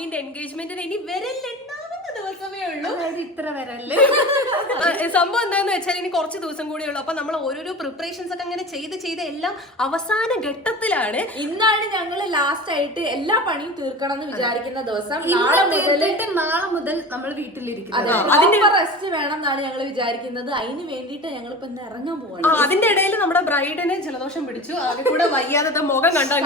ഷാമിന്റെ എൻഗേജ്മെന്റിന് ഇനി വരല്ലെണ്ണാവുന്ന ദിവസമേ ഉള്ളൂ. ഇത്ര വരല്ലേ. സംഭവം എന്താന്ന് വെച്ചാൽ ഇനി കുറച്ച് ദിവസം കൂടെ ഉള്ളൂ. അപ്പൊ നമ്മൾ ഓരോരോ പ്രിപ്പറേഷൻസ് ഒക്കെ അങ്ങനെ ചെയ്ത് എല്ലാം അവസാന ഘട്ടത്തിലാണ്. ഇന്നാണ് ഞങ്ങള് ലാസ്റ്റ് ആയിട്ട് എല്ലാ പണിയും തീർക്കണം എന്ന് വിചാരിക്കുന്ന ദിവസം. നാളെ മുതൽ നമ്മൾ വീട്ടിലിരിക്കുന്നത്. അതിന്റെ റെസ്റ്റ് വേണം എന്നാണ് ഞങ്ങൾ വിചാരിക്കുന്നത്. അതിന് വേണ്ടിട്ട് ഞങ്ങൾ ഇപ്പൊ ഇറങ്ങാൻ പോവാണ്. അതിന്റെ ഇടയിൽ നമ്മുടെ ബ്രൈഡിന് ജലദോഷം പിടിച്ചു. ആകെ കൂടെ വയ്യാതെ മുഖം കണ്ടാൽ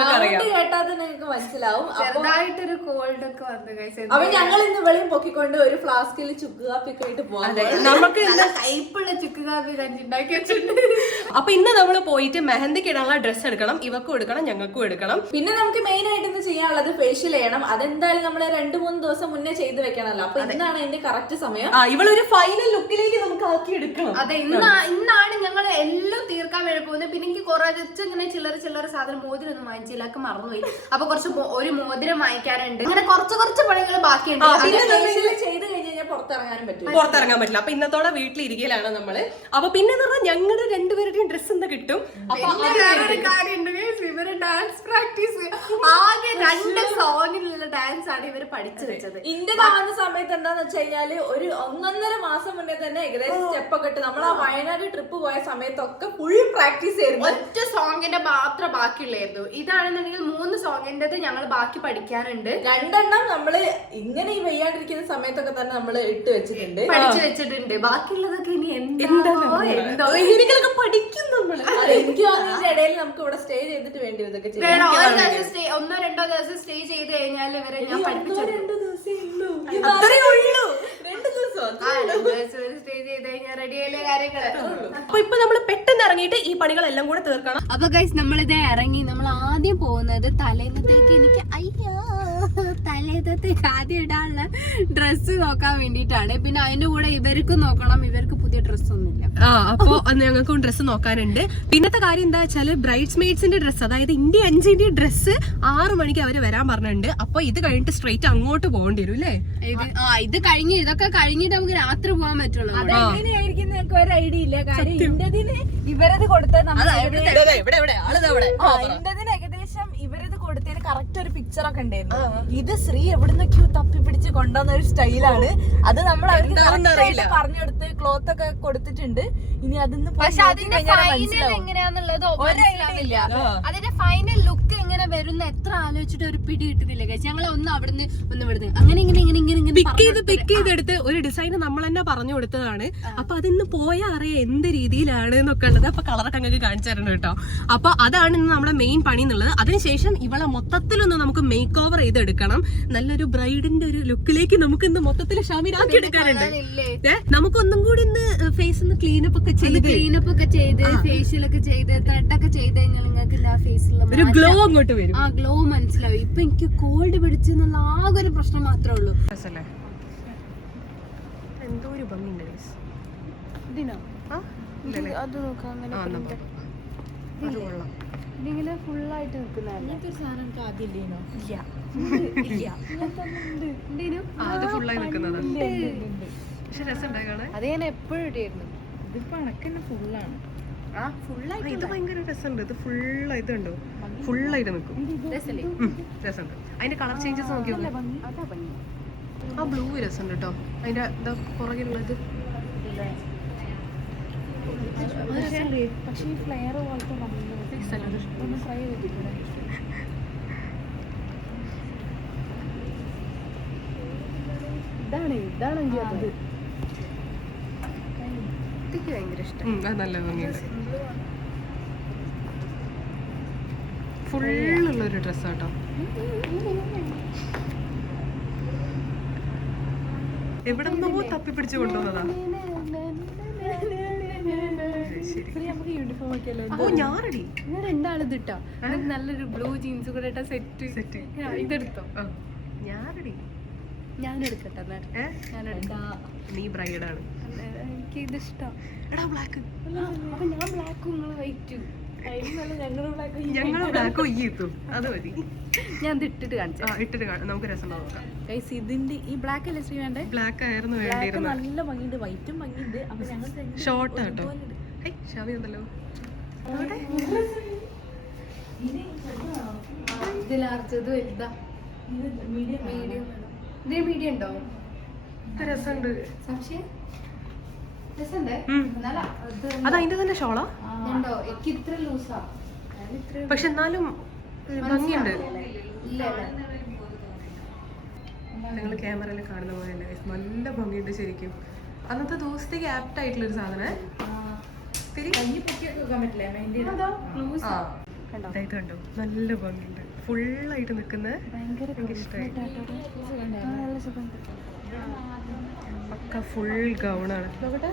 കേട്ടാൽ തന്നെ നിങ്ങൾക്ക് മനസ്സിലാവും. ചെറുതായിട്ടൊരു കോൾഡ് ഒക്കെ വന്നു. അപ്പൊ ഞങ്ങൾ ഇന്ന് വെളിയും പൊക്കിക്കൊണ്ട് ഒരു ഫ്ലാസ്കിൽ ചുക്ക് കാപ്പി ഒക്കെ ആയിട്ട് പോകാം. നമുക്ക് കയ്പുള്ള ചുക്ക് കാപ്പി ഉണ്ടാക്കി വെച്ചിട്ടുണ്ട്. അപ്പൊ ഇന്ന് നമ്മൾ പോയിട്ട് മെഹന്തിക്ക് ഇടാനുള്ള ഡ്രസ്സ് എടുക്കണം. ഇവക്കും എടുക്കണം, ഞങ്ങൾക്കും എടുക്കണം. പിന്നെ നമുക്ക് മെയിൻ ആയിട്ട് ഇന്ന് ചെയ്യാനുള്ളത് ഫേഷ്യൽ ചെയ്യണം. അതെന്തായാലും നമ്മൾ 2-3 ദിവസം മുന്നേ ചെയ്ത് വെക്കണല്ലോ. അപ്പൊ ഇന്നാണ് അതിന്റെ കറക്റ്റ് സമയം. ഇവളൊരു ഫൈനൽ ലുക്കിലേക്ക് നമുക്ക് ആക്കി എടുക്കണം. അതെ, ഇന്നാണ് ഞങ്ങൾ എല്ലാം തീർക്കാൻ വേണ്ടി പോകുന്നത്. പിന്നെ എനിക്ക് കുറച്ച് ഇങ്ങനെ ചില്ലറ സാധനം മോതിരൊന്നും വാങ്ങിച്ചില്ല, ഒക്കെ മറന്നുപോയി. അപ്പൊ ഒരു മോതിരം വാങ്ങിക്കാറുണ്ട്. അങ്ങനെ കുറച്ച് പണികൾ ബാക്കിയുണ്ട്. ചെയ്ത് കഴിഞ്ഞാൽ പുറത്തിറങ്ങാനും പറ്റും. പുറത്തിറങ്ങാൻ പറ്റില്ല. അപ്പൊ ഇന്നത്തോടെ വീട്ടിലിരിക്കലാണ് നമ്മള്. അപ്പൊ പിന്നെ ഞങ്ങളുടെ രണ്ടുപേരുടെയും ഡ്രസ്സ് എന്താ കിട്ടും. ഇവര് ഡാൻസ് പ്രാക്ടീസ് ആകെ 2 സോങ്ങിലുള്ള ഡാൻസ് ആണ് ഇവര് പഠിച്ചു വെച്ചത്. ഇന്ത്യൻ ആവുന്ന സമയത്ത് എന്താന്ന് വെച്ച് കഴിഞ്ഞാല് ഒരു 1.5 മാസം മുന്നേ തന്നെ ഏകദേശം സ്റ്റെപ്പൊക്കെ ഇട്ട് നമ്മൾ ആ വയനാട് ട്രിപ്പ് പോയ സമയത്തൊക്കെ ഫുൾ പ്രാക്ടീസ് ആയിരുന്നു. ഒറ്റ സോങ്ങിന്റെ മാത്രം ബാക്കിയുള്ളായിരുന്നു. ഇതാണെന്നുണ്ടെങ്കിൽ 3 സോങ്ങിന്റേത് ഞങ്ങൾ ബാക്കി പഠിക്കാനുണ്ട്. 2 എണ്ണം നമ്മള് ഇങ്ങനെ ഈ വയ്യാണ്ടിരിക്കുന്ന സമയത്തൊക്കെ തന്നെ നമ്മള് ഇട്ട് വെച്ചിട്ടുണ്ട്, പഠിച്ചു വെച്ചിട്ടുണ്ട്. ബാക്കിയുള്ളതൊക്കെ ഇനി എന്തോ പഠിക്കും നമ്മള്. എനിക്ക് അതിന്റെ ഇടയിൽ നമുക്ക് ഇവിടെ സ്റ്റേ ചെയ്തിട്ട് വേണ്ടി ഇതൊക്കെ ചെയ്യാം. 1-2 ദിവസം സ്റ്റേ ചെയ്ത് കഴിഞ്ഞാൽ ഇവരെ ഞാൻ പഠിപ്പിച്ചെടുക്കും. 2 ദിവസമേ ഉള്ളൂ. അത്രേ ഉള്ളൂ. 2 ദിവസം സ്റ്റേ ചെയ്ത് കഴിഞ്ഞാൽ റെഡിയായില്ലേ കാര്യങ്ങള്. അപ്പൊ ഇപ്പൊ നമ്മള് പെട്ടെന്ന് ഇറങ്ങിയിട്ട് ഈ പണികളെല്ലാം കൂടെ തീർക്കണം. അപ്പൊ ഗൈസ് നമ്മളിത് ഇറങ്ങി. നമ്മൾ ആദ്യം പോകുന്നത് തലേന്നത്തേക്ക് എനിക്ക് തലേന്നത്തേക്ക് ആദ്യം ഇടാനുള്ള ഡ്രസ്സ് നോക്കാൻ വേണ്ടിയിട്ടാണ്. പിന്നെ അതിന്റെ കൂടെ ഇവർക്കും നോക്കണം. ഇവർക്ക് പുതിയ ഡ്രസ്സൊന്നുമില്ല. അപ്പൊ ഞങ്ങൾക്കും ഡ്രസ്സ് നോക്കാനുണ്ട്. പിന്നത്തെ കാര്യം എന്താ വെച്ചാല് ബ്രൈഡ്സ് മെയ്ഡ്സിന്റെ ഡ്രസ്സ്, അതായത് ഇന്ത്യ 5ന്റെ ഡ്രസ്സ് 6 മണിക്ക് അവര് വരാൻ പറഞ്ഞിട്ടുണ്ട്. അപ്പൊ ഇത് കഴിഞ്ഞിട്ട് സ്ട്രെയിറ്റ് അങ്ങോട്ട് പോകേണ്ടി വരും അല്ലേ? ഇതൊക്കെ കഴിഞ്ഞിട്ട് നമുക്ക് രാത്രി പോകാൻ പറ്റുള്ളൂ. അതെങ്ങനെയായിരിക്കും ഞങ്ങൾക്ക് ഒരു ഐഡിയ ഇല്ല. കാര്യം ഇന്ത്യന് ഇവരത് കൊടുത്തത് ഇന്ത്യന് ഏകദേശം ഇവരത് കൊടുത്തതിന് കറക്റ്റ് ഒരു പിക്ചർ ഒക്കെ ഉണ്ടായിരുന്നു. ഇത് ശ്രീ എവിടുന്നൊക്കെയോ തപ്പി പിടിച്ച് കൊണ്ടുവന്ന ഒരു സ്റ്റൈലാണ്. അത് നമ്മൾ അവർക്ക് പറഞ്ഞു കൊടുത്ത് ക്ലോത്ത് ഒക്കെ കൊടുത്തിട്ടുണ്ട്. ഇനി അതിന്ന് അതിന്റെ ഫൈനൽ എങ്ങനെയാന്നുള്ളത് മനസ്സിലാവില്ല. അതിന്റെ ഫൈനൽ ലുക്ക് എങ്ങനെ വരുന്ന എത്ര ആലോചിച്ചിട്ട് ഒരു പിടി കിട്ടുന്നില്ല. ഞങ്ങൾ ഒന്ന് അവിടുന്ന് ഒന്ന് ഇവിടുന്ന് അങ്ങനെ ഇങ്ങനെ പിക്ക് ചെയ്തെടുത്ത് ഒരു ഡിസൈൻ നമ്മൾ തന്നെ പറഞ്ഞു കൊടുത്തതാണ്. അപ്പൊ അതിന്ന് പോയാൽ അറിയാം എന്ത് രീതിയിലാണ് എന്നൊക്കെ ഉള്ളത്. അപ്പൊ കളറൊക്കെ അങ്ങ് കാണിച്ചു തരണം കേട്ടോ. അപ്പൊ അതാണ് ഇന്ന് നമ്മുടെ മെയിൻ പണി എന്നുള്ളത്. അതിനുശേഷം ഇവളെ മൊത്തത്തിലൊന്ന് നമുക്ക് മേക്ക് ഓവർ ചെയ്തെടുക്കണം. നല്ലൊരു ബ്രൈഡിന്റെ ഒരു ലുക്കിലേക്ക് നമുക്ക് ഇന്ന് മൊത്തത്തിൽ ഷാമിനാക്കി എടുക്കാനുണ്ട്. നമുക്കൊന്നും കൂടി ഇന്ന് ഫേസ് ഒന്ന് ക്ലീനപ്പ് ഒക്കെ ചെയ്ത് ഫേഷ്യലൊക്കെ ചെയ്ത് ത്രെഡൊക്കെ ചെയ്ത് കഴിഞ്ഞാൽ നിങ്ങൾക്ക് ആ ഫേസിൽ ഒരു ഗ്ലോ അങ്ങോട്ട് വരും. ആ ഗ്ലോ മനസ്സിലാവും. ഇപ്പൊ എനിക്ക് കോൾഡ് പിടിച്ചെന്നുള്ള ആകെ ഒരു പ്രശ്നം മാത്രമേ ഉള്ളൂ. എന്തോ ഒരു ഭംഗിയുണ്ട് ഇതിനോ അത് നോക്കാം. ഇതിങ്ങനെ ഫുള്ളായിട്ട് നിൽക്കുന്നതല്ലേ? അത് ഞാൻ എപ്പോഴും ഇടായിരുന്നു. ഇതിപ്പോ അണക്കന്നെ ഫുള്ളാണ്. ഇത് ഭയങ്കര രസമുണ്ട്. ഇത് ഫുള്ളായിട്ടുണ്ടോ? ഫുള്ളായിട്ട് നിൽക്കും. രസമുണ്ട്. അതിന്റെ കളർ ചേഞ്ചസ് നോക്കിയോ? ആ ബ്ലൂ രസമുണ്ട് കേട്ടോ. അതിന്റെ പുറകിലുള്ളത് പക്ഷേ ഈ ഫ്ലെയർ പോലത്തെ ഒന്ന് ട്രൈ ചെയ്തിട്ടുണ്ട്. ഇതാണെങ്കിൽ അത് എനിക്ക് ഭയങ്കര ഇഷ്ടം. നല്ല ഭംഗിയുണ്ട്. ഫുള്ളുള്ളൊരു ഡ്രസ്സാട്ടോ. എവിടെ നിന്നോ തപ്പി പിടിച്ചു കൊണ്ടുവന്നതാ. ഞാറടി രണ്ടാളിത് ഇട്ടോ. നല്ലൊരു ബ്ലൂ ജീൻസ് കൂടെ ഇട്ട സെറ്റ് ഇതെടുത്തോ. ഞാനെടുക്കട്ടെ. നീ ബ്രൈഡാണ്. എനിക്ക് ഇത് ഇഷ്ടം. ബ്ലാക്ക്. അപ്പൊ ഞാൻ ബ്ലാക്കും നിങ്ങള് വൈറ്റും. ഞങ്ങള് ബ്ലാക്ക് ഒയ്യെത്തും. അത് മതി. ഞാൻ ഇട്ടിട്ട് കാണിച്ചു. നമുക്ക് രസം നോക്കാം. ഇതിന്റെ ഈ ബ്ലാക്ക് അല്ലേ ശ്രീ വേണ്ടേ? ബ്ലാക്ക് ആയിരുന്നു വേണ്ടിയിരുന്നത്. നല്ല ഭംഗിയുണ്ട്. വൈറ്റും ഭംഗിയുണ്ട്. അപ്പൊ ഞങ്ങൾ ഷോർട്ട് കേട്ടോ. ഷാമി ഉണ്ടല്ലോ. ഇതിലാർച്ചത് വലുതാ. മീഡിയം ഇതിന് മീഡിയം ഉണ്ടോ? രസമുണ്ട്. സംശയം രസമുണ്ട്. അത് അതിന്റെ തന്നെ ഷോളാ, ഉണ്ടോ? എനിക്ക് ഇത്ര ലൂസാ. പക്ഷെ എന്നാലും ഭംഗിയുണ്ട്. ഇല്ല നിങ്ങൾ ക്യാമറയിൽ കാണുന്ന പോലെ തന്നെ നല്ല ഭംഗിയുണ്ട് ശരിക്കും. അന്നത്തെ ദിവസത്തേക്ക് ആപ്റ്റ് ആയിട്ടുള്ള ഒരു സാധനം. കണ്ടോ നല്ല ഭംഗിയുണ്ട്. ഫുള്ളായിട്ട് നിൽക്കുന്ന ഇഷ്ടമായി. പക്ക ഫുൾ ഗൗണാണ്. നോക്കട്ടെ,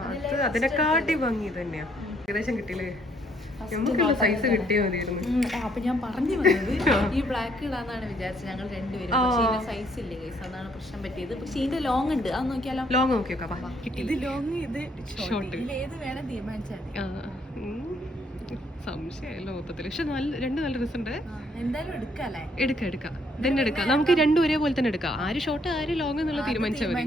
അത് അതിനെക്കാട്ടി ഭംഗി തന്നെയാ. ഏകദേശം കിട്ടിയില്ലേ? നമുക്കുള്ള സൈസ് കിട്ടിയാൽ മതിയായിരുന്നു. അപ്പൊ ഞാൻ പറഞ്ഞു വന്നത് ഈ ബ്ലാക്ക് ഇടാന്നാണ് വിചാരിച്ചത് ഞങ്ങൾ രണ്ടുപേരും. പക്ഷേ ഇതിന്റെ സൈസ് ഇല്ലേ ഗൈസ്, അതാണ് പ്രശ്നം പറ്റിയത്. പക്ഷെ ഇതിന്റെ ലോങ് ഉണ്ട്, അത് നോക്കിയാലോ? ലോങ് നോക്കിയോക്കാം. ഇത് ലോങ്, ഇത് ഷോർട്ട്. ഇതിൽ ഏത് വേണം തീരുമാനിച്ചാൽ സംശയമല്ലോ മൊത്തത്തിൽ. പക്ഷെ രണ്ട് നല്ല രസമുണ്ട്. എന്തായാലും എടുക്കാം. തന്നെ എടുക്കാം. നമുക്ക് രണ്ടും ഒരേപോലെ തന്നെ എടുക്കാം. ആര് ഷോർട്ട് ആര് ലോങ് എന്നുള്ള തീരുമാനിച്ചാൽ മതി.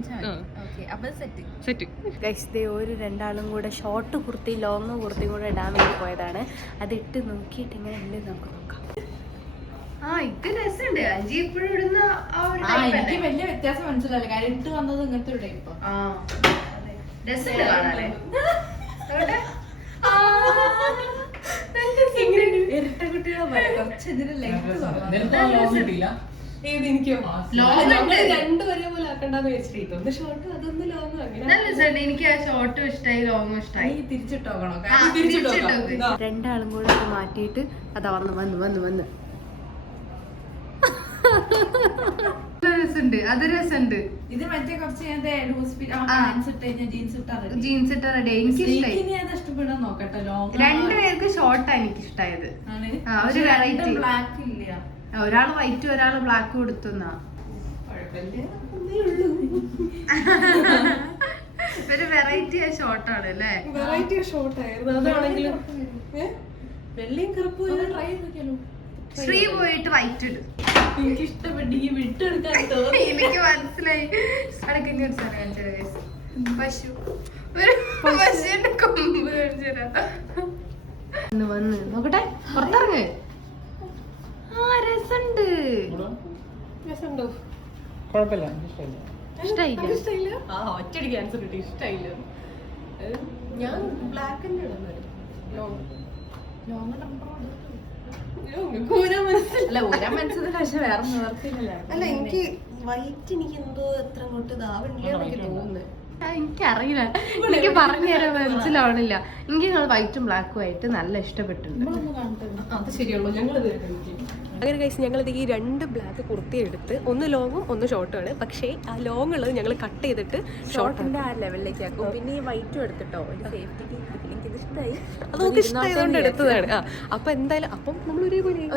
സെറ്റ്. ഒരു രണ്ടാളും കൂടെ ഷോർട്ട് കുർത്തി ലോങ് കുർത്തിയും കൂടെ ഇടാൻ വേണ്ടി പോയതാണ്. അതിട്ട് നോക്കിയിട്ട് ഇങ്ങനെ ഉണ്ട് നമുക്ക് നോക്കാം. ഇത് രസമുണ്ട്. അഞ്ചി ഇപ്പോഴും ഇടുന്ന എനിക്ക് വലിയ വ്യത്യാസം മനസ്സിലായില്ല, കാര്യം ഇട്ട് വന്നത് ഇങ്ങനത്തെ ഒരു ടൈപ്പ്. രസമുണ്ട് കാണാനേ. ഇരട്ട കുട്ടികളെ പോലെ കുറച്ച് ഇതിന് ലെങ്ത് രണ്ടും ഒരേപോലെ ആക്കണ്ടെന്ന് വെച്ചിട്ട് ഒന്ന് ഷോർട്ട് അതൊന്ന് ലോങ്. എനിക്ക് ആ ഷോർട്ടും ഇഷ്ടമായി ലോങ്ങും ഇഷ്ടമായി. തിരിച്ചിട്ടോക്കണം. രണ്ടാളും കൂടെ മാറ്റിയിട്ട് അതാ വന്ന് അത് രസമുണ്ട്. ഇത് മറ്റേ കുറച്ച് ജീൻസ് ഇട്ട റെഡി. എനിക്ക് ഇഷ്ടപ്പെടാൻ നോക്കട്ടെ. രണ്ടുപേർക്ക് ഷോർട്ടാ എനിക്ക് ഇഷ്ടമായത്. ഒരു വെറൈറ്റി. ബ്ലാക്ക് ഇല്ല, ഒരാള് വൈറ്റ് ഒരാള് ബ്ലാക്ക് കൊടുത്തുന്നാ. ഒരു വെറൈറ്റി ആ ഷോർട്ടാണ് അല്ലേ? വെറൈറ്റി ഷോർട്ട് ആയിരുന്നു. അതാണെങ്കിലും വെള്ളയും കറുപ്പും ട്രൈ ചെയ്ത് നോക്കിയാലോ? ശ്രീ പോയിട്ട് വൈറ്റ് ഇടും. എനിക്ക് ഇഷ്ടപ്പെട്ടെങ്കിൽ വിട്ടെടുക്കാൻ തോന്നി. എനിക്ക് മനസ്സിലായി. പശു പശുവിന്റെ കൊമ്പ് വന്ന് നോക്കട്ടെ, പുറത്തിറങ്ങ്. രസമുണ്ട്. രസമുണ്ടോ? ഇഷ്ടായില്ല. ഒറ്റയടിക്ക് ആൻസർ കിട്ടി. ഇഷ്ടായില്ല. ഞാൻ ബ്ലാക്ക് തന്നെ ഇടുന്നത്. അല്ല, എനിക്ക് വൈറ്റ് എനിക്ക് എന്തോ എത്ര അങ്ങോട്ട് ഇതാവണില്ല എനിക്ക് തോന്നുന്നത്. എനിക്കറിയില്ല, എനിക്ക് പറഞ്ഞു തരാൻ മനസ്സിലാവണില്ല. എനിക്ക് നിങ്ങൾ വൈറ്റും ബ്ലാക്കും ആയിട്ട് നല്ല ഇഷ്ടപ്പെട്ടിട്ടുണ്ട്. അത് ശരിയുള്ളൂ. ഞങ്ങളിത് അങ്ങനെ കഴിച്ച് ഞങ്ങളിത് ഈ രണ്ട് ബ്ലാക്ക് കുർത്തി എടുത്ത് ഒന്ന് ലോങ്ങും ഒന്ന് ഷോർട്ടും ആണ്. പക്ഷേ ആ ലോങ് ഉള്ളത് ഞങ്ങൾ കട്ട് ചെയ്തിട്ട് ഷോർട്ടിന്റെ ആ ലെവലിലേക്ക് ആക്കും. പിന്നെ ഈ വൈറ്റും എടുത്തിട്ടോ ഒരു സേഫ്റ്റിക്ക്. എനിക്കിത് ഇഷ്ടമായി, അത് നമുക്ക് ഇഷ്ടമായതുകൊണ്ട് എടുത്തതാണ്. അപ്പൊ എന്തായാലും അപ്പം നമ്മൾ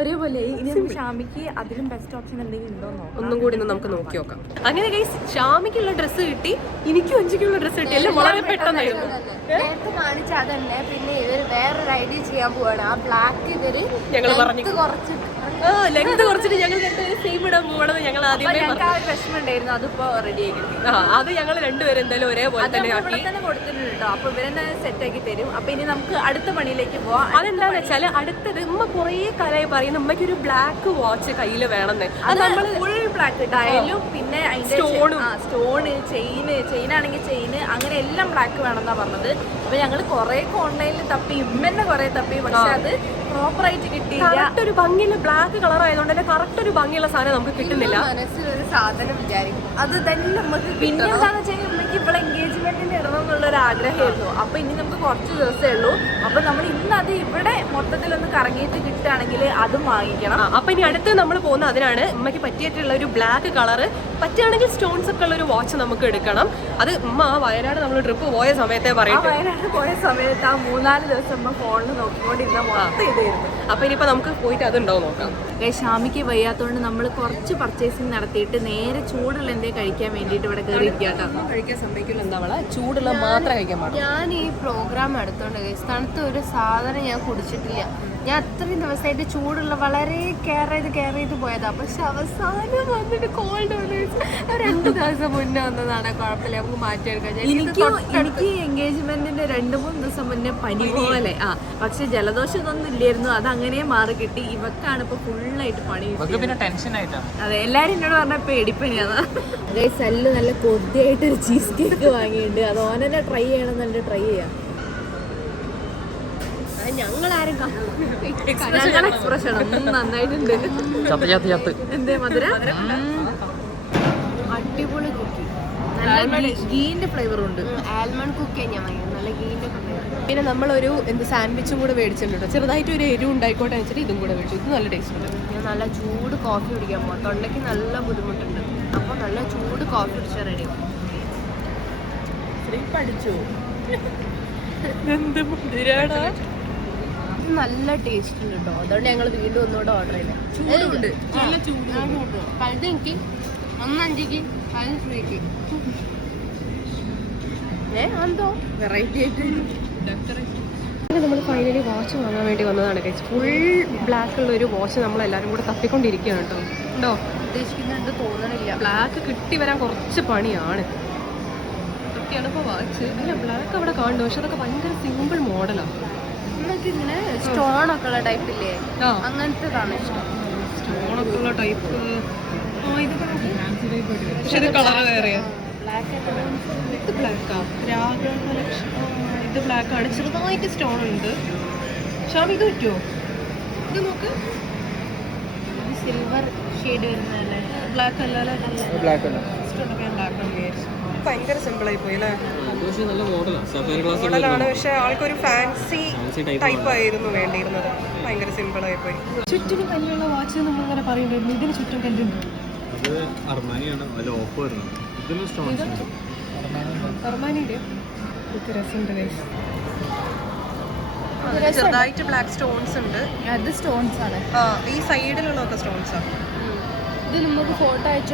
ഒരേപോലെ ഇനി നമുക്ക് ഷാമിക്ക് അതിലും ബെസ്റ്റ് ഓപ്ഷൻ എന്തെങ്കിലും ഉണ്ടോ ഒന്നും കൂടി നമുക്ക് നോക്കി നോക്കാം. അങ്ങനെ ഗൈസ് ഷാമിക്കുള്ള ഡ്രസ്സ് കിട്ടി, എനിക്കും അഞ്ചിക്കുള്ള ഡ്രസ്സ് കിട്ടി. എല്ലാം വളരെ പെട്ടെന്നായിരുന്നു. നേരത്തെ കാണിച്ച അതന്നെ. പിന്നെ ഇവര് വേറൊരു ഐഡിയ ചെയ്യാൻ പോവാണ്. ആ ബ്ലാക്ക് ഇവര് ഞങ്ങൾ പറഞ്ഞു കുറച്ചിട്ട് ലെങ്ത് കുറച്ചിട്ട് ഞങ്ങൾ രണ്ടുപേരും സെയിം ഇടാൻ പോകണമെന്ന് ഞങ്ങൾ ആദ്യമേ വിഷമം ഉണ്ടായിരുന്നു. അതിപ്പോ റെഡി ആയി കിട്ടി. അത് ഞങ്ങൾ രണ്ടുപേരും എന്തായാലും ഒരേപോലെ തന്നെ ആക്കി കൊടുത്തിട്ടുണ്ട് കേട്ടോ. അപ്പൊ ഇവരെന്നെ സെറ്റ് ആക്കി തരും. അപ്പൊ ഇനി നമുക്ക് അടുത്ത പണിയിലേക്ക് പോവാം. അതെന്താന്ന് വെച്ചാല് അടുത്തത് ഉമ്മ കുറേ കാലമായി പറയുന്ന ഉമ്മയ്ക്ക് ഒരു ബ്ലാക്ക് വാച്ച് കയ്യിൽ വേണമെന്ന്. അത് നമ്മള് ഫുൾ ബ്ലാക്ക് ഡയലും പിന്നെ സ്റ്റോണ്, ചെയിനാണെങ്കിൽ ചെയിന്, അങ്ങനെ എല്ലാം ബ്ലാക്ക് വേണമെന്നാ പറഞ്ഞത്. അപ്പൊ ഞങ്ങള് കൊറേ ഓൺലൈനിൽ തപ്പി, ഇമ്മന്നെ കൊറേ തപ്പി, പക്ഷെ അത് പ്രോപ്പർ ആയിട്ട് കിട്ടിയില്ല. കറക്റ്റ് ഒരു ഭംഗിയുള്ള ബ്ലാക്ക് കളർ ആയതുകൊണ്ട് തന്നെ കറക്റ്റ് ഒരു ഭംഗിയുള്ള സാധനം നമുക്ക് കിട്ടുന്നില്ല. മനസ്സിലൊരു സാധനം വിചാരിക്കും, അത് തന്നെ നമുക്ക്. പിന്നെ എന്താണെന്ന് വെച്ചാൽ നമുക്ക് ഇവിടെ എൻഗേജ്മെന്റിന് ഇടണം എന്നുള്ളൊരു ആഗ്രഹമായിരുന്നു. അപ്പൊ ഇനി നമുക്ക് കുറച്ച് ദിവസമേ ഉള്ളൂ. അപ്പൊ നമ്മൾ ഇന്ന് അത് ഇവിടെ മൊത്തത്തിലൊന്ന് കറങ്ങിയിട്ട് കിട്ടുകയാണെങ്കിൽ അതും വാങ്ങിക്കണം. അപ്പൊ ഇനി അടുത്ത് നമ്മൾ പോകുന്ന അതിനാണ്. ഉമ്മയ്ക്ക് പറ്റിയിട്ടുള്ള ഒരു ബ്ലാക്ക് കളർ, പറ്റുകയാണെങ്കിൽ സ്റ്റോൺസ് ഒക്കെ ഉള്ള ഒരു വാച്ച് നമുക്ക് എടുക്കണം. അത് ഉമ്മ വയനാട് നമ്മൾ ട്രിപ്പ് പോയ സമയത്തെ പറയും. വയനാട് പോയ സമയത്ത് ആ 3-4 ദിവസം ഉമ്മ ഫോണിൽ നോക്കിക്കൊണ്ടിരുന്ന മൊത്തം ഇതായിരുന്നു. അപ്പൊ ഇനിയിപ്പോ നമുക്ക് പോയിട്ട് അതുണ്ടോ നോക്കാം. ഷാമിക്ക് വയ്യാത്തതുകൊണ്ട് നമ്മൾ കുറച്ച് പർച്ചേസിങ് നടത്തിയിട്ട് നേരെ ചൂടുള്ള എന്തേ കഴിക്കാൻ വേണ്ടിയിട്ട് ഇവിടെ കയറി ഇരിക്കാട്ടോ. കഴിക്കാൻ സമ്മതിക്കില്ല. എന്താ ചൂടുള്ള മാത്രം കഴിക്കാൻ പാടില്ല. ഞാൻ ഈ പ്രോഗ്രാം എടുത്തോണ്ട് തണുത്ത ഒരു സാധനം ഞാൻ കുടിച്ചിട്ടില്ല. ഞാൻ അത്രയും ദിവസമായിട്ട് ചൂടുള്ള വളരെ കെയർ ചെയ്ത് പോയതാ. പക്ഷെ അവസാനം വന്നിട്ട് കോൾഡ് 2 ദിവസം മുന്നേ വന്നതാണ്. കുഴപ്പമില്ല, നമുക്ക് മാറ്റിയെടുക്കാം. എനിക്ക് എൻഗേജ്മെന്റിന്റെ 2-3 ദിവസം മുന്നേ പനി പോലെ പക്ഷെ ജലദോഷം ഒന്നും ഇല്ലായിരുന്നു. അത് അങ്ങനെ മാറി കിട്ടി. ഇവക്കാണ് ഇപ്പൊ ഫുള്ളായിട്ട് പണി. അതെ, എല്ലാരും എന്നോട് പറഞ്ഞ പേടിപ്പനിയാണ്. സല്ല് നല്ല കൊതിയായിട്ട് ഒരു ചീസ് കേക്ക് വാങ്ങിയിട്ടുണ്ട്. അത് ഓനെന്നെ ട്രൈ ചെയ്യണമെന്നുണ്ട്. ട്രൈ ചെയ്യാം. ഞങ്ങളാരും ഞങ്ങളുടെ എക്സ്പ്രഷൻ നന്നായിട്ടുണ്ട്. എന്തേ മധുര അടിപൊളി കുക്കി. നല്ല ഗീന്റെ ഫ്ലേവർ ഉണ്ട്. ആൽമണ്ട് കുക്കി ഞാൻ വാങ്ങിയത്, നല്ല ഗീന്റെ ഫ്ലേവർ. പിന്നെ നമ്മളൊരു സാൻഡ്വിച്ചും കൂടെ മേടിച്ചിട്ടുണ്ട്. ചെറുതായിട്ട് ഒരു എരിവ് ഉണ്ടായിക്കോട്ടെ വെച്ചിട്ട് ഇതും കൂടെ മേടിച്ചു. ഇത് നല്ല ടേസ്റ്റ് ഉണ്ട്. ഞാൻ നല്ല ചൂട് കോഫി കുടിക്കാൻ പോകാം. തൊണ്ടയ്ക്ക് നല്ല ബുദ്ധിമുട്ടുണ്ട്. അപ്പോൾ നല്ല ചൂട് കോഫി കുടിച്ചാൽ റെഡിയാവും. പഠിച്ചു നല്ല ടേസ്റ്റ് ഉണ്ട് കേട്ടോ. അതുകൊണ്ട് ഞങ്ങൾ വീണ്ടും ഒന്നുകൂടെ ഓർഡർ ചെയ്തത്. ചൂടുണ്ട്. പഴുത് എനിക്ക് 1.5ക്ക് 5 ഫ്രീക്ക്. എന്തോ വെറൈറ്റി ആയിട്ട്. നമ്മൾ ഫൈനലി വാച്ച് വാങ്ങാൻ വേണ്ടി വന്നതാണ് ഗൈസ്. ഫുൾ ബ്ലാക്ക് ഉള്ള ഒരു വാച്ച് നമ്മളെല്ലാവരും കൂടെ തപ്പിക്കൊണ്ടിരിക്കുകയാണ് കേട്ടോ. ഉണ്ടോ ഉദ്ദേശിക്കുന്നുണ്ട് തോന്നണില്ല. ബ്ലാക്ക് കിട്ടി വരാൻ കുറച്ച് പണിയാണ്. ഇതൊക്കെയാണ് ഇപ്പോൾ വാച്ച്. അല്ല, ബ്ലാക്ക് അവിടെ കാണുന്നു, പക്ഷെ അതൊക്കെ ഭയങ്കര സിമ്പിൾ മോഡലാണ്. നിങ്ങൾക്ക് ഇങ്ങനെ സ്റ്റോൺ ഒക്കെ ഉള്ള ടൈപ്പ് ഇല്ലേ, അങ്ങനത്തേതാണ് ഇഷ്ടം. സ്റ്റോണൊക്കെ ഉള്ള ടൈപ്പ്. പക്ഷെ ഇത് കളർ വേറെയാ. ഇത് ബ്ലാക്കാ. ഇത് ബ്ലാക്കാണ്. ചെറുതായിട്ട് സ്റ്റോൺ ഉണ്ട്. ഷാം ഇത് പറ്റുമോ? ഇത് നോക്ക്. സിൽവർ ഷെയ്ഡ് വരുന്നതല്ലേ? ബ്ലാക്ക് അല്ലല്ലേ? ഭയങ്കര സിമ്പിൾ ആയി പോയി അല്ലേ? മോഡലാണ്, പക്ഷെ ആൾക്കൊരു ഫാൻസി ടൈപ്പ് ആയിരുന്നു വേണ്ടിയിരുന്നത്. ഭയങ്കര സിമ്പിൾ ആയി പോയി. ചുറ്റിന് കല്ലുള്ള വാച്ച് നമ്മളിങ്ങനെ പറയുന്നുണ്ട്. ഇതിന് ചുറ്റും കല്ലുണ്ട്. അർമാനിയുടെ ചെറുതായിട്ട് ബ്ലാക്ക് സ്റ്റോൺസ് ഉണ്ട്. അത് സ്റ്റോൺസ് ആണ്. ഈ സൈഡിലുള്ളതൊക്കെ സ്റ്റോൺസ് ആണ്. ഇത് നമുക്ക് ഫോട്ടോ അയച്ചു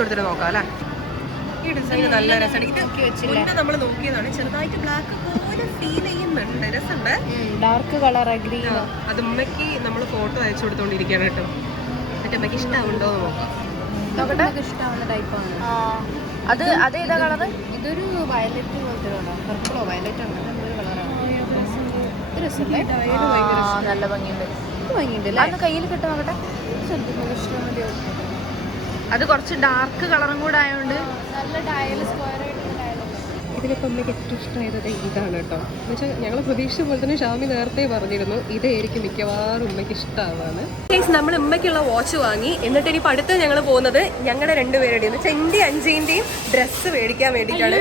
കൊടുത്തിട്ട് നോക്കാം അല്ലേ? ഈ ഡിസൈൻ നല്ല രസമാണ്. ഇത് മുന്നേ നമ്മൾ നോക്കിയതാണ്. ചെറുതായിട്ട് ബ്ലാക്ക് പോലെ ഫീൽ ചെയ്യുന്നുണ്ട്. രസമുണ്ട്. Dark colour green. അത് ഉമ്മയ്ക്ക് നമ്മൾ ഫോട്ടോ അയച്ചു കൊടുത്തോണ്ടിരിക്കുകയാണ് കേട്ടോ. എന്നിട്ട് ഉമ്മയ്ക്ക് ഇഷ്ടമുണ്ടോ എന്ന് നോക്കാം. ഇഷ്ടമുള്ള ടൈപ്പാണ്. അത് ഏതാ കളറ്? ഇതൊരു വയലറ്റ് പോലത്തെ കളറാണ്. പർപ്പിളോ വയലറ്റ് അങ്ങനെ എന്തൊരു കളറാണ്. ഇത് രസമല്ലേ? നല്ല ഭംഗിയുണ്ട്. ഭംഗിയുണ്ട്. അത് കയ്യിൽ കിട്ടും. നോക്കട്ടെ. അത് കുറച്ച് ഡാർക്ക് കളറും കൂടെ ആയതുകൊണ്ട് നല്ല ഡയൽ സ്ക്വയർ ആയിട്ട്. ഇതിലിപ്പോൾ അമ്മയ്ക്ക് ഏറ്റവും ഇഷ്ടമായത് ഇതാണ് കേട്ടോ. എന്ന് വെച്ചാൽ ഞങ്ങൾ പ്രതീക്ഷിച്ച പോലെ തന്നെ ഷാമി നേരത്തെ പറഞ്ഞിരുന്നു ഇതായിരിക്കും മിക്കവാറും ഉമ്മയ്ക്ക് ഇഷ്ടമാവാണ്. നമ്മൾ ഉമ്മയ്ക്കുള്ള വാച്ച് വാങ്ങി. എന്നിട്ട് ഇനി അടുത്ത് ഞങ്ങൾ പോകുന്നത് ഞങ്ങളുടെ 2 പേരുടെയും ചെന്റി 5ന്റെയും ഡ്രസ്സ് മേടിക്കാൻ വേണ്ടിയിട്ടാണ്.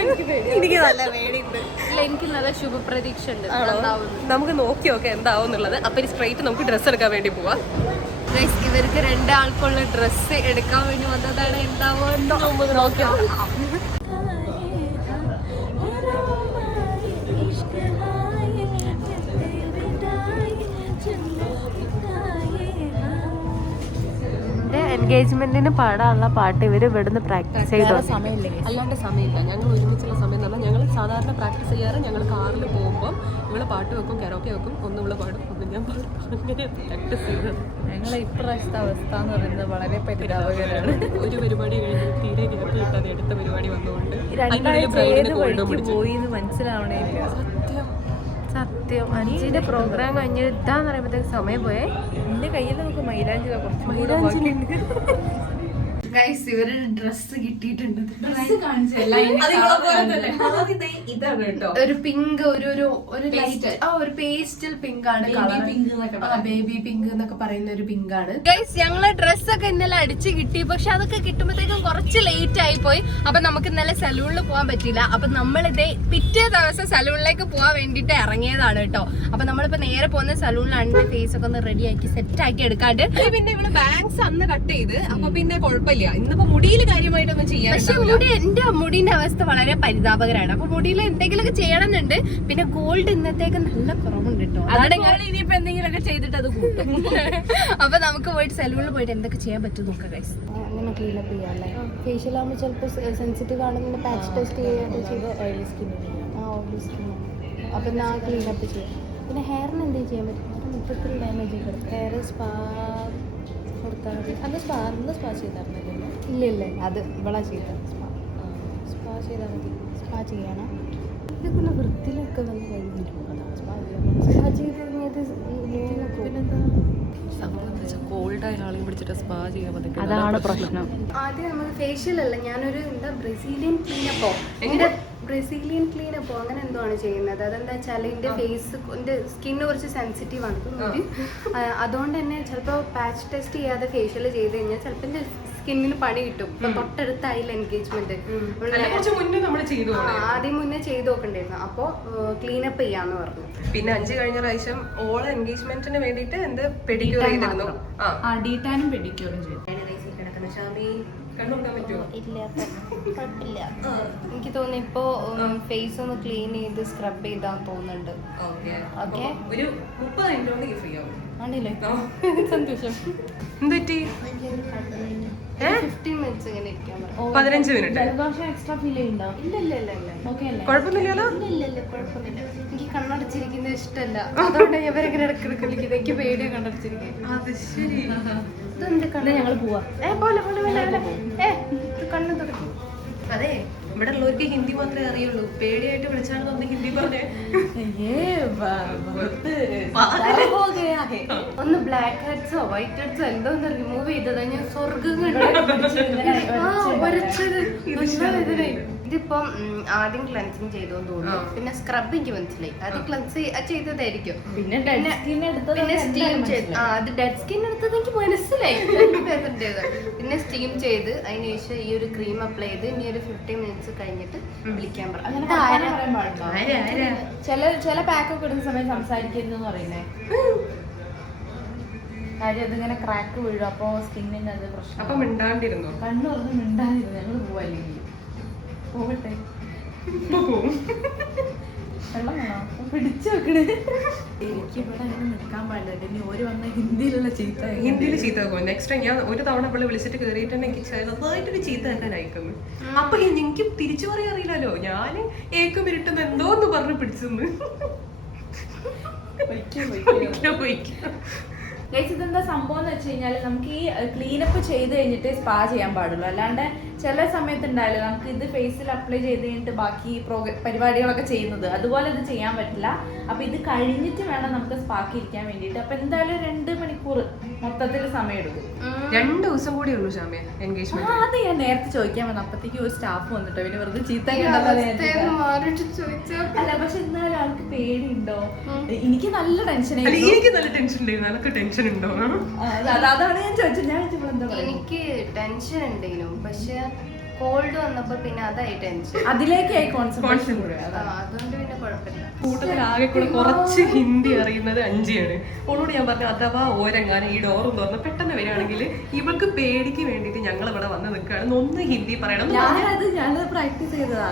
എനിക്ക് നല്ല പേടിയുണ്ട്. എനിക്ക് നല്ല ശുഭപ്രതീക്ഷ ഉണ്ട്. നമുക്ക് നോക്കി നോക്കാം എന്താവും എന്നുള്ളത്. അപ്പോൾ ഇനി സ്ട്രൈറ്റ് നമുക്ക് ഡ്രസ്സ് എടുക്കാൻ വേണ്ടി പോവാം. ഇവർക്ക് 2 ആൾക്കുള്ള ഡ്രസ്സ് എടുക്കാൻ വേണ്ടി വന്നതാണ്. എന്താവോ നോക്കാം. എൻഗേജ്മെന്റിന് പാടാനുള്ള പാട്ട് ഇവർ ഇവിടുന്ന് പ്രാക്ടീസ് ചെയ്തോ. അല്ലാണ്ട് സമയമില്ല. ഞങ്ങൾ ഒരുമിച്ചുള്ള സമയം എന്ന് പറഞ്ഞാൽ ഞങ്ങൾ സാധാരണ പ്രാക്ടീസ് ചെയ്യാറ് ഞങ്ങൾ കാറിൽ പോകുമ്പോൾ ഇവള് പാട്ട് വെക്കും, കരോക്കെ വെക്കും. ഒന്ന് ഇവള് പാടും, ഒന്ന് ഞാൻ പാടും. അങ്ങനെ പ്രാക്ടീസ് ചെയ്തത്. ഞങ്ങളെ ഇപ്രാവശ്യത്തെ അവസ്ഥ എന്ന് പറയുന്നത് വളരെ പരിതാപകരമാണ്. ഒരു പരിപാടി കഴിഞ്ഞ് തീരെ ഗ്യാപ്പ് കിട്ടാതെ അടുത്ത പരിപാടി വന്നുകൊണ്ട് പോയി എന്ന് മനസ്സിലാവണേയില്ല. സത്യം 5ന്റെ പ്രോഗ്രാം കഴിഞ്ഞ് ഇതാന്ന് പറയുമ്പോഴത്തേക്ക് സമയം പോയേ. എന്റെ കയ്യിൽ നമുക്ക് മൈലാഞ്ചി ഇവരുടെ ഡ്രസ്സ് കിട്ടിയിട്ടുണ്ട്. ഒരു പിങ്ക് ഒരു ലൈറ്റ് ഒരു പേസ്റ്റൽ പിങ്ക് ആണ്. ബേബി പിങ്ക് എന്നൊക്കെ പറയുന്ന ഒരു പിങ്ക് ആണ്. ഞങ്ങള് ഡ്രസ്സൊക്കെ ഇന്നലെ അടിച്ച് കിട്ടി. പക്ഷെ അതൊക്കെ കിട്ടുമ്പോഴത്തേക്കും കുറച്ച് ലേറ്റ് ആയി പോയി. അപ്പൊ നമുക്ക് ഇന്നലെ സലൂണിൽ പോകാൻ പറ്റില്ല. അപ്പൊ നമ്മളിതേ പിറ്റേ ദിവസം സലൂണിലേക്ക് പോകാൻ വേണ്ടിട്ട് ഇറങ്ങിയതാണ് കേട്ടോ. അപ്പൊ നമ്മളിപ്പോ നേരെ പോകുന്ന സലൂണിലാണ് ഫേസ് ഒക്കെ ഒന്ന് റെഡി ആക്കി സെറ്റ് ആക്കി എടുക്കാണ്ട്. പിന്നെ ഇവിടെ ബാങ്ക്സ് അന്ന് കട്ട് ചെയ്ത് അപ്പൊ പിന്നെ കുഴപ്പമില്ല. ഇന്നിപ്പോ മുടിയിൽ കാര്യമായിട്ടൊന്നും ചെയ്യാൻ. പക്ഷെ എന്റെ മുടിന്റെ അവസ്ഥ വളരെ പരിതാപകരമാണ്. അപ്പൊ മുടിയിൽ എന്തെങ്കിലുമൊക്കെ ചെയ്യണമെന്നുണ്ട്. പിന്നെ ഗോൾഡ് ഇന്നത്തേക്ക് നല്ല കുറവുണ്ട് കേട്ടോ. ഇനിയിപ്പോ എന്തെങ്കിലുമൊക്കെ ചെയ്തിട്ട് അത് കൂട്ടും. അപ്പൊ നമുക്ക് പോയിട്ട് സലൂണിൽ പോയിട്ട് എന്തൊക്കെ ചെയ്യാൻ പറ്റും നോക്കാം ഗൈസ്. അങ്ങനെ ക്ലീനപ്പ് ചെയ്യാല്ലേ. ഫേഷ്യൽ ആകുമ്പോൾ ചിലപ്പോൾ സെൻസിറ്റീവ് ആണെന്നുണ്ടെങ്കിൽ പാച്ച് ടെസ്റ്റ് ചെയ്ത് ഓയിലി സ്കിൻ. Oily skin. അപ്പൊ ഞാൻ ക്ലീനപ്പ് ചെയ്യാം. പിന്നെ ഹെയറിന് എന്തെങ്കിലും ചെയ്യാൻ പറ്റും. ഇപ്പോഴത്തെ ഡാമേജ് വേറെ സ്പാ കൊടുത്താൽ മതി. അന്ന് സ്പാ ചെയ്തായിരുന്നല്ലോ. ഇല്ല അത് ഇവളാ ചെയ്ത സ്പാ ചെയ്താൽ മതി. സ്പാ ചെയ്യണം. ഇതൊക്കെ വൃത്തിയിലൊക്കെ വന്ന് കഴിഞ്ഞിട്ടുണ്ട്. സ്പാ ചെയ്ത് കഴിഞ്ഞത് പിന്നെന്താ കോൾഡായ ആളെയും പിടിച്ചിട്ട് സ്പാ ചെയ്യാൻ പറ്റും. അതാണ് പ്രശ്നം. ആദ്യം നമുക്ക് ഫേഷ്യൽ അല്ല, ഞാനൊരു എന്താ ബ്രസീലിയൻ ക്ലീനപ്പോ അങ്ങനെ എന്തോ ആണ് ചെയ്യുന്നത്. അതെന്താ വെച്ചാൽ എൻ്റെ ഫേസിന്റെ സ്കിന്ന് കുറച്ച് സെൻസിറ്റീവ് ആണ്. അതുകൊണ്ട് തന്നെ ചിലപ്പോൾ പാച്ച് ടെസ്റ്റ് ചെയ്യാതെ ഫേഷ്യൽ ചെയ്ത് കഴിഞ്ഞാൽ ചിലപ്പോൾ എൻ്റെ സ്കിന്നിന് പണി കിട്ടും. ഇപ്പൊ തൊട്ടടുത്തായില്ല എൻഗേജ്മെന്റ്, ആദ്യം മുന്നേ ചെയ്ത് നോക്കണ്ടായിരുന്നു. അപ്പോ ക്ലീനപ്പ് ചെയ്യാന്ന് പറഞ്ഞു. പിന്നെ 5 കഴിഞ്ഞ പ്രാവശ്യം ഓള് എൻഗേജ്മെന്റിന് വേണ്ടിട്ട് എന്ത് പെഡിക്യൂർ ചെയ്തിരുന്നു. ഡീറ്റാനും പെഡിക്യൂറും ചെയ്തു. എനിക്ക് തോന്നുന്നു ഇപ്പോ ഫേസ് ഒന്ന് ക്ലീൻ ചെയ്ത് സ്ക്രബ് ചെയ്താന്ന് തോന്നുന്നുണ്ട്. ഒരു 30 മിനിറ്റ് കൊണ്ട് ഫ്രീ ആവും. ആണല്ലേ, സന്തോഷം. 15 മിനിറ്റ്സ് ഇങ്ങനെ ഇരിക്കാൻ പറഞ്ഞു. 15 മിനിറ്റ് എക്സ്ട്രാ ഫീൽ ചെയ്യുന്നുണ്ടോ? ഇല്ല കുഴപ്പമൊന്നുമില്ലല്ലോ. കുഴപ്പമൊന്നുമില്ല. എനിക്ക് കണ്ണടച്ചിരിക്കുന്നത് ഇഷ്ടമല്ല, അതുകൊണ്ട് ഇവരെങ്ങനെ ഇടക്കിടക്ക് വിളിക്കുന്നത്. എനിക്ക് പേടിയാണ് കണ്ണടച്ചിരിക്കുന്നത്. അത് ശരി. ഞങ്ങൾ പോവാ. കണ്ണു തുടങ്ങി. അതെ, ഇവിടെ ഉള്ളവർക്ക് ഹിന്ദി മാത്രമേ അറിയുള്ളൂ. പേടിയായിട്ട് വിളിച്ചാണ് നമ്മൾ ഹിന്ദി പറഞ്ഞേ. ഒന്ന് ബ്ലാക്ക് ഹെഡ്സോ വൈറ്റ് ഹെഡ്സോ എന്തോ ഒന്ന് റിമൂവ് ചെയ്തതാ. ഞാൻ സ്വർഗം ഇതിപ്പം ആദ്യം ക്ലൻസിങ് ചെയ്തോന്ന് തോന്നുന്നു. പിന്നെ സ്ക്രബ് എനിക്ക് മനസ്സിലായി, അത് ക്ലൻസ് ചെയ്തതായിരിക്കും. പിന്നെ സ്റ്റീം ചെയ്ത് അത് ഡെഡ് സ്കിൻ എടുത്തത് എനിക്ക് മനസ്സിലായി. പിന്നെ സ്റ്റീം ചെയ്ത് അതിനുശേഷം ഈ ഒരു ക്രീം അപ്ലൈ ചെയ്ത് ഇനി ഒരു 15 മിനിറ്റ്സ് കഴിഞ്ഞിട്ട് വിളിക്കാൻ പറഞ്ഞു. ചില പാക്കൊക്കെ ഇടുന്ന സമയം സംസാരിക്കരുതെന്ന് പറയുന്നേ. കാര്യം അതിങ്ങനെ ക്രാക്ക് വീഴും, അപ്പൊ സ്കിന്നിന് അത് പ്രശ്നം. അപ്പൊ മിണ്ടാണ്ടിരുന്നു, കണ്ണു പറഞ്ഞ് മിണ്ടാതിരുന്നു. ഞങ്ങള് പോവല്ലെങ്കിൽ പോകട്ടെ. വെള്ളം വേണോ? പിടിച്ചു വെക്കണേ. എനിക്കിവിടെ അങ്ങനെ നിൽക്കാൻ പാടില്ല. ഇനി ഓര് വന്ന ഹിന്ദിയിലുള്ള ഹിന്ദിയിൽ ചീത്ത വെക്കും. നെക്സ്റ്റ് ടൈം ഞാൻ ഒരു തവണ ഇവിടെ വിളിച്ചിട്ട് കയറിയിട്ട് എനിക്ക് ചെറുതായിട്ടൊരു ചീത്ത വെക്കാൻ അയക്കുന്നു. അപ്പൊ എനിക്ക് തിരിച്ചു പറയാൻ അറിയില്ലല്ലോ. ഞാൻ ഏക്കും ഇരുട്ടെന്ന് എന്തോന്ന് പറഞ്ഞ് പിടിച്ചെന്ന്. ഇതെന്താ സംഭവം എന്ന് വെച്ച് കഴിഞ്ഞാൽ നമുക്ക് ഈ ക്ലീനപ്പ് ചെയ്ത് കഴിഞ്ഞിട്ട് സ്പാ ചെയ്യാൻ പാടുള്ളൂ. അല്ലാണ്ട് ചില സമയത്ത് ഉണ്ടാവില്ല നമുക്ക് ഇത് ഫേസിൽ അപ്ലൈ ചെയ്ത് കഴിഞ്ഞിട്ട് ബാക്കി പരിപാടികളൊക്കെ ചെയ്യുന്നത്, അതുപോലെ ഇത് ചെയ്യാൻ പറ്റില്ല. അപ്പൊ ഇത് കഴിഞ്ഞിട്ട് വേണം നമുക്ക് സ്പാക്ക് ഇരിക്കാൻ വേണ്ടിയിട്ട്. അപ്പൊ എന്തായാലും 2 മണിക്കൂർ മൊത്തത്തിൽ സമയം എടുക്കും. 2 ദിവസം കൂടി ഉള്ളൂ ഷാമിയ എൻഗേജ്മെന്റ്. അത് ഞാൻ നേരത്തെ ചോദിക്കാൻ വന്നു. അപ്പത്തേക്ക് ഒരു സ്റ്റാഫ് വന്നിട്ടോ, പിന്നെ വെറുതെ ചീത്ത അല്ല. പക്ഷെ എന്നാലും ആൾക്ക് പേടിയുണ്ടോ? എനിക്ക് നല്ല ടെൻഷൻ. എനിക്ക് നല്ല ടെൻഷൻ ഉണ്ടായിരുന്നു. അതൊക്കെ ടെൻഷൻ ഉണ്ടോ? അതാണ് ഞാൻ ചോദിച്ചത്. ഞാൻ എനിക്ക് ടെൻഷൻ ഉണ്ടെങ്കിലും പക്ഷെ കോൾഡ് വന്നപ്പോ പിന്നെ അതായി ടെൻഷൻ, അതിലേക്കായി കോൺസെൻട്രേഷൻ. അതുകൊണ്ട് പിന്നെ കുഴപ്പമില്ല. കൂട്ടത്തിൽ ആകെ കൂടെ കുറച്ച് ഹിന്ദി അറിയുന്നത് അഞ്ചിയാണ്. അവളോട് ഞാൻ പറഞ്ഞു, അഥവാ ഓരെങ്ങാനും ഈ ഡോറും തുറന്ന് പെട്ടെന്ന് വരികയാണെങ്കിൽ ഇവൾക്ക് പേടിക്ക് വേണ്ടിയിട്ട് ഞങ്ങൾ ഇവിടെ വന്ന് നിൽക്കുകയാണ്, ഒന്ന് ഹിന്ദി പറയണം. ഞാനത് പ്രാക്ടീസ് ചെയ്തതാ.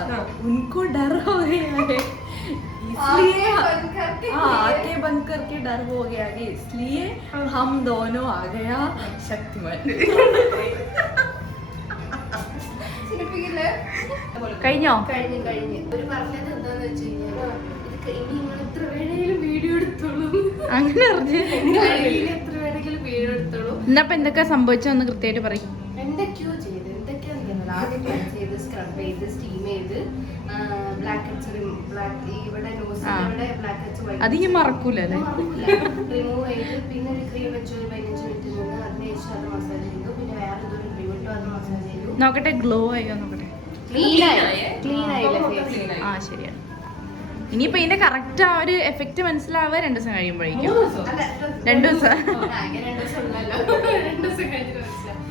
ഉनको डर हो गया है इसलिए आंखें बंद करके डर हो गया है, इसलिए हम दोनों आ गया शक्तिमान. കഴിഞ്ഞോ? കഴിഞ്ഞ് ഒരു പറഞ്ഞത് എന്താന്ന് വെച്ച് കഴിഞ്ഞാൽ ഇനി നിങ്ങൾ എത്ര വേണമെങ്കിലും വീഡിയോ എടുത്തോളൂ. അങ്ങനെ എത്ര വേണമെങ്കിലും വീഡിയോ എടുത്തോളൂ. എന്നപ്പോ എന്തൊക്കെ സംഭവിച്ചോന്ന് കൃത്യമായിട്ട് പറയും. എന്തൊക്കെയോ ചെയ്ത് എന്തൊക്കെയാണെന്ന് ആദ്യം ക്ലീൻ ചെയ്ത് സ്ക്രബ് ചെയ്ത് സ്റ്റീം ചെയ്ത് ബ്ലാക്ക് ഹെഡ്സ് ഇവിടെ നോസിന്റെ ബ്ലാക്ക് ഹെഡ്സ് അത് ഈ മറക്കൂല റിമൂവ് ചെയ്ത് പിന്നെ ഒരു ക്രീം വെച്ച് ഒരു 15 മിനിറ്റ് നിന്ന് അതിനുശേഷം അത് മസാജ് ചെയ്തു. പിന്നെ വേറെ ഇതൊരു ക്രീം ഇട്ടു, അത് മസാജ് ചെയ്തു. നോക്കട്ടെ, ഗ്ലോ ആയോ നോക്കട്ടെ. ക്ലീൻ ആയില്ല. ആ ശരിയാണ്. ഇനിയിപ്പോ ഇതിന്റെ കറക്റ്റ് ആ ഒരു എഫക്റ്റ് മനസ്സിലാവുക 2 ദിവസം കഴിയുമ്പോഴേക്കും. 2 ദിവസം.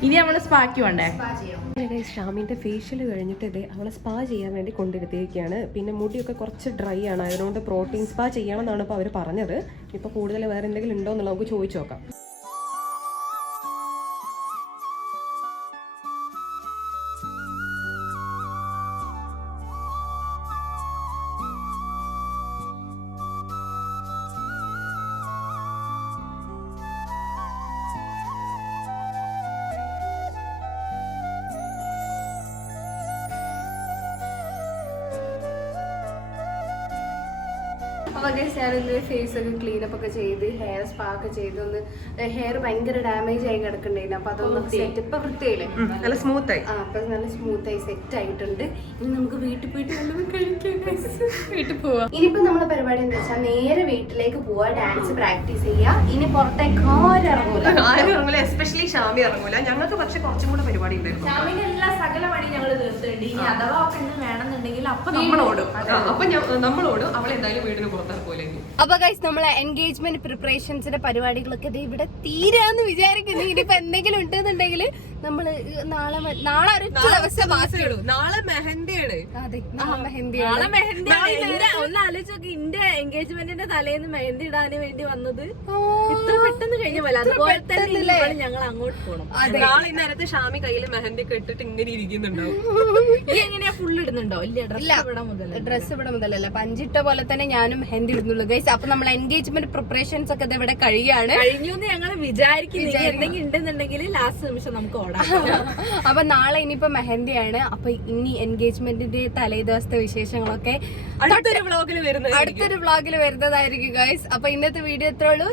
ഇനി നമ്മള് സ്പാക്ക് വേണ്ടേ? ഷാമിന്റെ ഫേഷ്യൽ കഴിഞ്ഞിട്ട് ഇതേ അവളെ സ്പാ ചെയ്യാൻ വേണ്ടി കൊണ്ടിരുത്തിയിരിക്കുകയാണ്. പിന്നെ മുടിയൊക്കെ കുറച്ച് ഡ്രൈ ആണ്, അതുകൊണ്ട് പ്രോട്ടീൻ സ്പാ ചെയ്യണം എന്നാണ് ഇപ്പോൾ അവർ പറഞ്ഞത്. ഇപ്പോൾ കൂടുതൽ വേറെ എന്തെങ്കിലും ഉണ്ടോ എന്നുള്ളത് നമുക്ക് ചോദിച്ചു നോക്കാം. അപ്പൊ ഞാൻ ഇന്ന് ഫേസ് ഒക്കെ ക്ലീൻ അപ്പ് ഒക്കെ ചെയ്ത് ഹെയർ സ്പാ ഒക്കെ ചെയ്ത് ഒന്ന് ഹെയർ ഭയങ്കര ഡാമേജ് ആയി കിടക്കണ്ടായിരുന്നു. അപ്പൊ അതൊന്ന് സെറ്റ് ഇപ്പൊ വൃത്തിയില്ലേ, നല്ല സ്മൂത്ത് ആയി. അപ്പൊ നല്ല സ്മൂത്ത് ആയി സെറ്റ് ആയിട്ടുണ്ട്. ഇനി നമുക്ക് വീട്ടിൽ പോയിട്ട് വല്ലതും കഴിക്കാം. വീട്ടിൽ പോവാം. ഇനിയിപ്പോ നമ്മുടെ പരിപാടി എന്താ വെച്ചാൽ നേരെ വീട്ടിലേക്ക് പോവാ, ഡാൻസ് പ്രാക്ടീസ് ചെയ്യാ. ഇനി പുറത്തേക്ക് ആരും ഇറങ്ങൂല, എസ്പെഷ്യലി ഷാമി ഇറങ്ങൂല. ഞങ്ങൾക്ക് പക്ഷെ കുറച്ചും കൂടെ പരിപാടി ഉണ്ടായിരുന്നു. ഷാമിന്റെ എല്ലാ സകല പണി ഞങ്ങൾ തീർത്തിട്ടുണ്ട്. ഇനി അഥവാ ഒക്കെ വേണമെന്നുണ്ടെങ്കിൽ അപ്പൊ നമ്മളോടും നമ്മളോടും അവളെന്തായാലും വീടിന് പുറത്തിറക്കൂലേക്ക്. അപ്പൊ ഗൈസ് നമ്മളെ എൻഗേജ്മെന്റ് പ്രിപ്പറേഷൻസിന്റെ പരിപാടികളൊക്കെ ഇവിടെ തീരാന്ന് വിചാരിക്കുന്നു. ഇനിയിപ്പോ എന്തെങ്കിലും ഉണ്ടെന്നുണ്ടെങ്കിൽ നമ്മള് നാളെ ഒരു ദിവസം ബാക്കിയിടും. നാളെ മെഹന്തിയാണ്. അതെ, നാളെ മെഹന്തി. ഒന്ന് ആലോചിച്ചോക്കെ, ഇന്റെ എൻഗേജ്മെന്റിന്റെ തലേന്ന് മെഹന്തി ഇടാന് വേണ്ടി വന്നത് ഇത്ര പെട്ടെന്ന് കഴിഞ്ഞ പോലെ. അതുപോലെ തന്നെ ഞങ്ങൾ അങ്ങോട്ട് പോകണം. നാളെ ഇന്നേരത്ത് ഷാമി കയ്യില് മെഹന്തി ഒക്കെ ഇട്ടിട്ട് ഇങ്ങനെ ഇരിക്കുന്നുണ്ടാവും. ഈ എങ്ങനെയാ ഫുള്ള് ഇടുന്നുണ്ടോ? ഇല്ല, ഡ്രസ് ഇവിടെ മുതലല്ല, പഞ്ചിട്ട പോലെ തന്നെ ഞാനും മെഹന്തി ഇടുന്നുള്ളൂ ഗൈസ്. അപ്പൊ നമ്മൾ എൻഗേജ്മെന്റ് പ്രിപ്പറേഷൻസ് ഒക്കെ ഇവിടെ കഴിഞ്ഞു ഞങ്ങൾ വിചാരിക്കുന്നു. എന്തെങ്കിലും ഉണ്ടെന്നുണ്ടെങ്കിൽ ലാസ്റ്റ് നിമിഷം നമുക്ക് ഓടാം. അപ്പൊ നാളെ ഇനിയിപ്പോ മെഹന്തിയാണ്. അപ്പൊ ഇനി എൻഗേജ്മെന്റിന്റെ തലേ ദിവസത്തെ വിശേഷങ്ങളൊക്കെ അടുത്തൊരു വ്ളോഗിൽ വരുന്നതായിരിക്കും ഗൈസ്. അപ്പൊ ഇന്നത്തെ വീഡിയോ എത്ര ഉള്ളൂ.